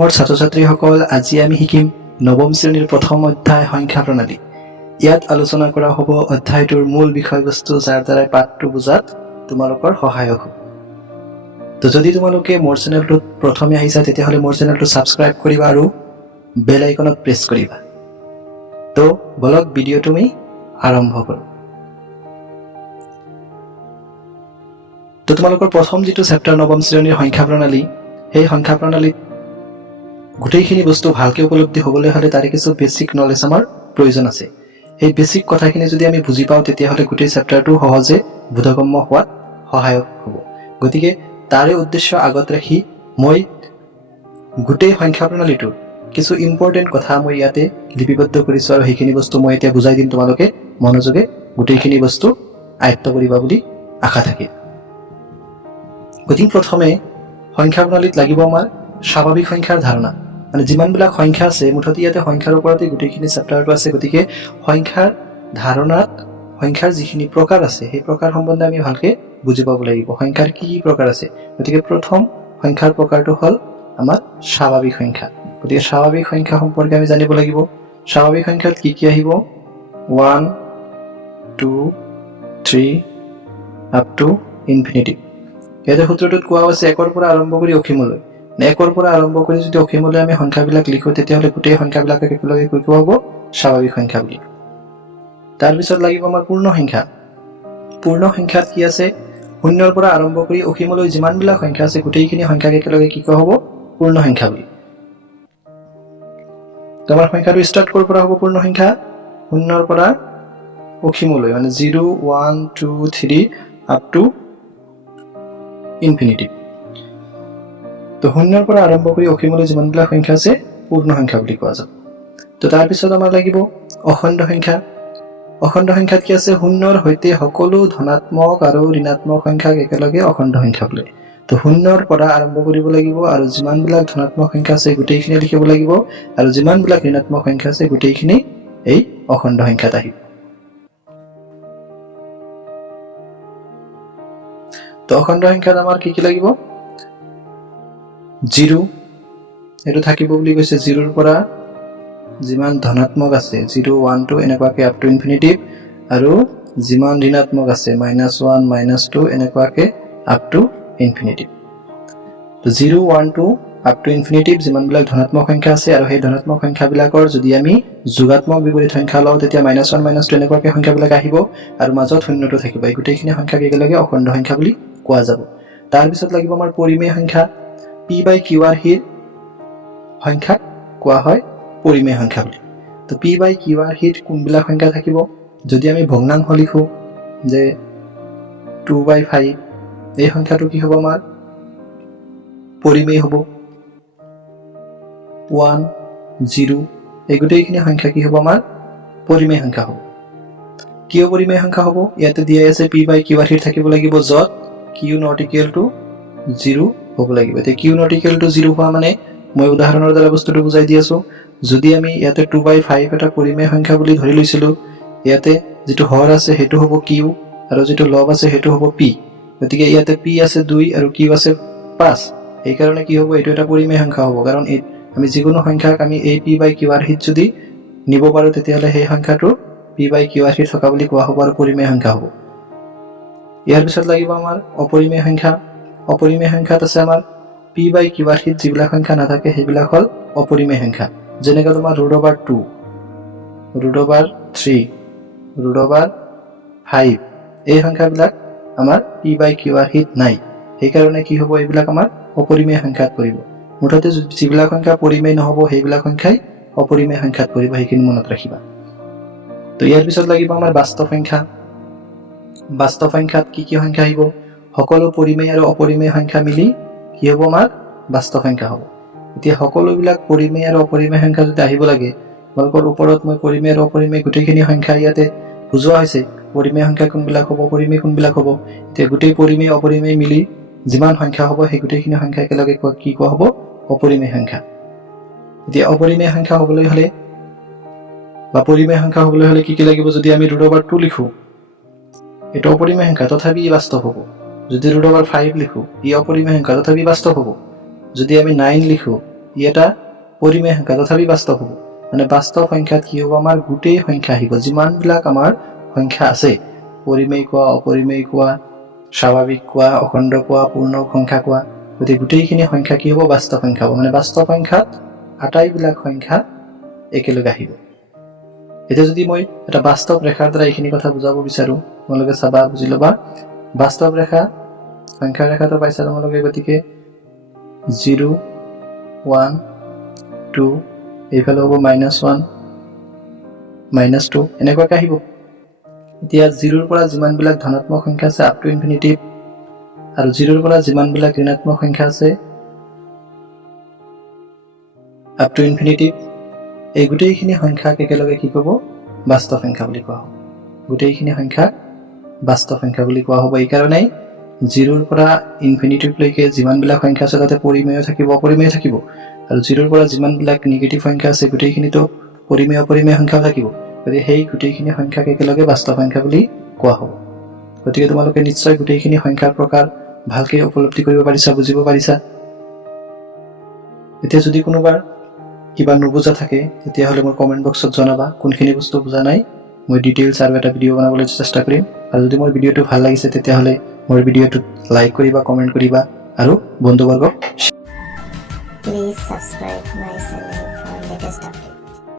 মোৰ ছাত্ৰ-ছাত্ৰীসকল, আজি আমি শিকিম নৱম শ্ৰেণীৰ প্ৰথম অধ্যায় সংখ্যা প্ৰণালী। ইয়াত আলোচনা কৰা হ'ব অধ্যায়টোৰ মূল বিষয়বস্তু, যাৰ দ্বাৰা পাঠটো বুজাত তোমালোকৰ সহায়ক হ'ব। তো যদি তোমালোকে মোৰ চেনেলটোত প্ৰথমে আহিছা, তেতিয়াহ'লে মোৰ চেনেলটো ছাবস্ক্ৰাইব কৰিবা আৰু বেল আইকনত প্ৰেছ কৰিবা। তো বলক ভিডিঅ'টো আমি আৰম্ভ কৰোঁ। তো তোমালোকৰ প্ৰথম যিটো চেপ্টাৰ নৱম শ্ৰেণীৰ সংখ্যা প্ৰণালী, সেই সংখ্যা প্ৰণালীত গোটেইখিনি বস্তু ভালকৈ উপলব্ধি হ'বলৈ হ'লে তাৰে কিছু বেছিক নলেজ আমাৰ প্ৰয়োজন আছে। সেই বেছিক কথাখিনি যদি আমি বুজি পাওঁ, তেতিয়াহ'লে গোটেই চেপ্টাৰটো সহজে বোধগম্য হোৱাত সহায়ক হ'ব। গতিকে তাৰে উদ্দেশ্য আগত ৰাখি মই গোটেই সংখ্যা প্ৰণালীটোৰ কিছু ইম্পৰ্টেণ্ট কথা মই ইয়াতে লিপিবদ্ধ কৰিছোঁ, আৰু সেইখিনি বস্তু মই এতিয়া বুজাই দিম। তোমালোকে মনোযোগে গোটেইখিনি বস্তু আয়ত্ত কৰিবা বুলি আশা থাকিল। গতিকে প্ৰথমে সংখ্যা প্ৰণালীত লাগিব আমাৰ স্বাভাৱিক সংখ্যাৰ ধাৰণা। মানে যিমানবিলাক সংখ্যা আছে, মুঠতে ইয়াতে সংখ্যাৰ ওপৰতে গোটেইখিনি চেপ্টাৰটো আছে। গতিকে সংখ্যাৰ ধাৰণাত সংখ্যাৰ যিখিনি প্ৰকাৰ আছে, সেই প্ৰকাৰ সম্বন্ধে আমি ভালকৈ বুজি পাব লাগিব। সংখ্যাৰ কি কি প্ৰকাৰ আছে? গতিকে প্ৰথম সংখ্যাৰ প্ৰকাৰটো হ'ল আমাৰ স্বাভাৱিক সংখ্যা। গতিকে স্বাভাৱিক সংখ্যা সম্পৰ্কে আমি জানিব লাগিব। স্বাভাৱিক সংখ্যাত কি কি আহিব? 1, 2, 3 আপ টু ইনফিনিটি। ইয়াতে সূত্ৰটোত কোৱা হৈছে 1ৰ পৰা আৰম্ভ কৰি অসীমলৈ। 1ৰ পৰা আৰম্ভ কৰি যদি অসীমলৈ আমি সংখ্যাবিলাক লিখোঁ, তেতিয়াহ'লে গোটেই সংখ্যাবিলাকক একেলগে কৈ কোৱা হ'ব স্বাভাৱিক সংখ্যা বুলি। তাৰপিছত লাগিব আমাৰ পূৰ্ণ সংখ্যা। পূৰ্ণ সংখ্যাত কি আছে? 0ৰ পৰা আৰম্ভ কৰি অসীমলৈ যিমানবিলাক সংখ্যা আছে, গোটেইখিনি সংখ্যাক একেলগে কি কোৱা হ'ব? পূৰ্ণ সংখ্যা বুলি। তোমাৰ সংখ্যাটো ষ্টাৰ্ট ক'ৰ পৰা হ'ব? পূৰ্ণ সংখ্যা 0ৰ পৰা অসীমলৈ, মানে 0, 1, 2, 3 আপ টু ইনফিনিটি। তো 0ৰ পৰা আৰম্ভ কৰি অসীমলৈ যিমানবিলাক সংখ্যা আছে, পূৰ্ণ সংখ্যা বুলি কোৱা যাব। তো তাৰপিছত আমাৰ লাগিব অখণ্ড সংখ্যা। অখণ্ড সংখ্যাত কি আছে? 0ৰ সৈতে সকলো ধনাত্মক আৰু ঋণাত্মক সংখ্যাক একেলগে অখণ্ড সংখ্যা বোলে। তো 0ৰ পৰা আৰম্ভ কৰিব লাগিব, আৰু যিমানবিলাক ধনাত্মক সংখ্যা আছে গোটেইখিনি লিখিব লাগিব, আৰু যিমানবিলাক ঋণাত্মক সংখ্যা আছে গোটেইখিনি এই অখণ্ড সংখ্যাত আহিব। তো অখণ্ড সংখ্যাত আমাৰ কি কি লাগিব? 0 এইটো থাকিব বুলি কৈছে। 0ৰ পৰা যিমান ধনাত্মক আছে, 0, 1, 2 এনেকুৱাকৈ আপ টু ইনফিনিটিভ, আৰু যিমান ঋণাত্মক আছে, -1, -2 এনেকুৱাকৈ আপ টু ইনফিনিটিভ। তো 0, 1, 2 আপ টু ইনফিনিটিভ যিমানবিলাক ধনাত্মক সংখ্যা আছে, আৰু সেই ধনাত্মক সংখ্যাবিলাকৰ যদি আমি যোগাত্মক বিপৰীত সংখ্যা লওঁ, তেতিয়া -1, -2 এনেকুৱাকৈ সংখ্যাবিলাক আহিব, আৰু মাজত শূন্যটো থাকিব। এই গোটেইখিনি সংখ্যাক একেলগে অখণ্ড সংখ্যা বুলি কোৱা যাব। তাৰপিছত লাগিব আমাৰ পৰিমেয় সংখ্যা। p/q/r সংখ্যাক কোৱা হয় পৰিমেয় সংখ্যা বুলি। তো p/q/r কোনবিলাক সংখ্যা থাকিব? যদি আমি ভগ্নাংশ লিখোঁ যে 2/5, এই সংখ্যাটো কি হ'ব? আমাৰ পৰিমেয় হ'ব। 1, 0 এই গোটেইখিনি সংখ্যা কি হ'ব? আমাৰ পৰিমেয় সংখ্যা হ'ব। কিয় পৰিমেয় সংখ্যা হ'ব? ইয়াতে দিয়া আছে p/q/r থাকিব লাগিব, য'ত q ≠ 0 হ'ব লাগিব। এতিয়া q ≠ 0 হোৱা মানে মই উদাহৰণৰ দ্বাৰা বস্তুটো বুজাই দি আছোঁ। যদি আমি ইয়াতে 2/5 এটা পৰিমেয় সংখ্যা বুলি ধৰি লৈছিলোঁ, ইয়াতে যিটো হৰ আছে সেইটো হ'ব q, আৰু যিটো লব আছে সেইটো হ'ব p। গতিকে ইয়াতে p আছে 2 আৰু q আছে 5। এইকাৰণে কি হ'ব? এইটো এটা পৰিমেয় সংখ্যা হ'ব, কাৰণ আমি যিকোনো সংখ্যাক আমি এই p/q/r যদি নিব পাৰোঁ, তেতিয়াহ'লে সেই সংখ্যাটো p/q/r থকা বুলি কোৱা হ'ব, আৰু পৰিমেয় সংখ্যা হ'ব। ইয়াৰ পিছত লাগিব আমাৰ অপৰিমেয় সংখ্যা। অপৰিমেয় সংখ্যাত আছে আমাৰ p/q/r যিবিলাক সংখ্যা নাথাকে সেইবিলাক হ'ল অপৰিমেয় সংখ্যা। যেনেকৈ তোমাৰ √2, √3, √5 এই সংখ্যাবিলাক আমাৰ p/q/r নাই। সেইকাৰণে কি হ'ব? এইবিলাক আমাৰ অপৰিমেয় সংখ্যাত পৰিব। মুঠতে যিবিলাক সংখ্যা পৰিমেয় নহ'ব, সেইবিলাক সংখ্যাই অপৰিমেয় সংখ্যাত পৰিব। সেইখিনি মনত ৰাখিবা। তো ইয়াৰ পিছত লাগিব আমাৰ বাস্তৱ সংখ্যা। বাস্তৱ সংখ্যাত কি কি সংখ্যা আহিব? সকলো পৰিমেয় আৰু অপৰিমেয় সংখ্যা মিলি কি হ'ব? আমাৰ বাস্তৱ সংখ্যা হ'ব। এতিয়া সকলোবিলাক পৰিমেয় আৰু অপৰিমেয় সংখ্যা যদি আহিব লাগে, তোমালোকৰ ওপৰত মই পৰিমেয় আৰু অপৰিমেয় গোটেইখিনি সংখ্যা ইয়াতে বুজোৱা হৈছে। পৰিমেয় সংখ্যা কোনবিলাক হ'ব, অপৰিমেয় কোনবিলাক হ'ব। এতিয়া গোটেই পৰিমেয় অপৰিমেয় মিলি যিমান সংখ্যা হ'ব, সেই গোটেইখিনি সংখ্যা একেলগে কি কোৱা হ'ব? অপৰিমেয় সংখ্যা। এতিয়া অপৰিমেয় সংখ্যা হ'বলৈ হ'লে বা পৰিমেয় সংখ্যা হ'বলৈ হ'লে কি কি লাগিব? যদি আমি √2 লিখোঁ, এইটো অপৰিমেয় সংখ্যা, তথাপি বাস্তৱ হ'ব। যদি √5 লিখোঁ, ই অপৰিমেয় সংখ্যা, তথাপি বাস্তৱ হ'ব। যদি আমি 9 লিখোঁ, ই এটা পৰিমেয় সংখ্যা তথাপি বাস্তৱ হ'ব মানে বাস্তৱ সংখ্যাত কি হ'ব আমাৰ গোটেই সংখ্যা আহিব যিমানবিলাক আমাৰ সংখ্যা আছে পৰিমেয় কোৱা অপৰিমেয় কোৱা স্বাভাৱিক কোৱা অখণ্ড কোৱা পূৰ্ণ সংখ্যা কোৱা গতিকে গোটেইখিনি সংখ্যা কি হ'ব বাস্তৱ সংখ্যা হ'ব মানে বাস্তৱ সংখ্যাত আটাইবিলাক সংখ্যা একেলগে আহিব এতিয়া যদি মই এটা বাস্তৱ ৰেখাৰ দ্বাৰা এইখিনি কথা বুজাব বিচাৰো তোমালোকে চাবা বুজি ল'বা বাস্তৱ ৰেখা সংখ্যা ৰেখাটো পাইছা তোমালোকে গতিকে 0 1 2 এইফালে হ'ব -1 -2 এনেকুৱাকৈ আহিব এতিয়া 0 ৰ পৰা যিমানবিলাক ধনাত্মক সংখ্যা আছে আপ টু ইনফিনিটি আৰু 0 ৰ পৰা যিমানবিলাক ঋণাত্মক সংখ্যা আছে আপ টু ইনফিনিটি এই গোটেইখিনি সংখ্যাক একেলগে কি ক'ব বাস্তৱ সংখ্যা বুলি কোৱা হ'ব গোটেইখিনি সংখ্যাক বাস্তৱ সংখ্যা বুলি কোৱা হ'ব এই কাৰণেই 0 ৰ পৰা ইনফিনিটিলৈকে যিমানবিলাক সংখ্যা আছে তাতে পৰিমেয় থাকিব অপৰিমেয় থাকিব আৰু 0 ৰ পৰা যিমানবিলাক নিগেটিভ সংখ্যা আছে গোটেইখিনিতো পৰিমেয় অপৰিমেয় সংখ্যাও থাকিব গতিকে সেই গোটেইখিনি সংখ্যাক একেলগে বাস্তৱ সংখ্যা বুলি কোৱা হ'ব গতিকে তোমালোকে নিশ্চয় গোটেইখিনি সংখ্যাৰ প্ৰকাৰ ভালকৈ উপলব্ধি কৰিব পাৰিছা বুজিব পাৰিছা এতিয়া যদি কোনোবাৰ কিবা নুবুজা থাকে তেতিয়াহ'লে মোৰ কমেন্ট বক্সত জনাবা কোনখিনি বস্তু বুজা নাই মই ডিটেইলছ আৰু এটা ভিডিঅ' বনাবলৈ চেষ্টা কৰিম আৰু যদি মোৰ ভিডিঅ'টো ভাল লাগিছে তেতিয়াহ'লে মোৰ ভিডিঅ'টোত লাইক কৰিবা কমেন্ট কৰিবা আৰু বন্ধুবৰ্গক Please subscribe my channel for latest updates.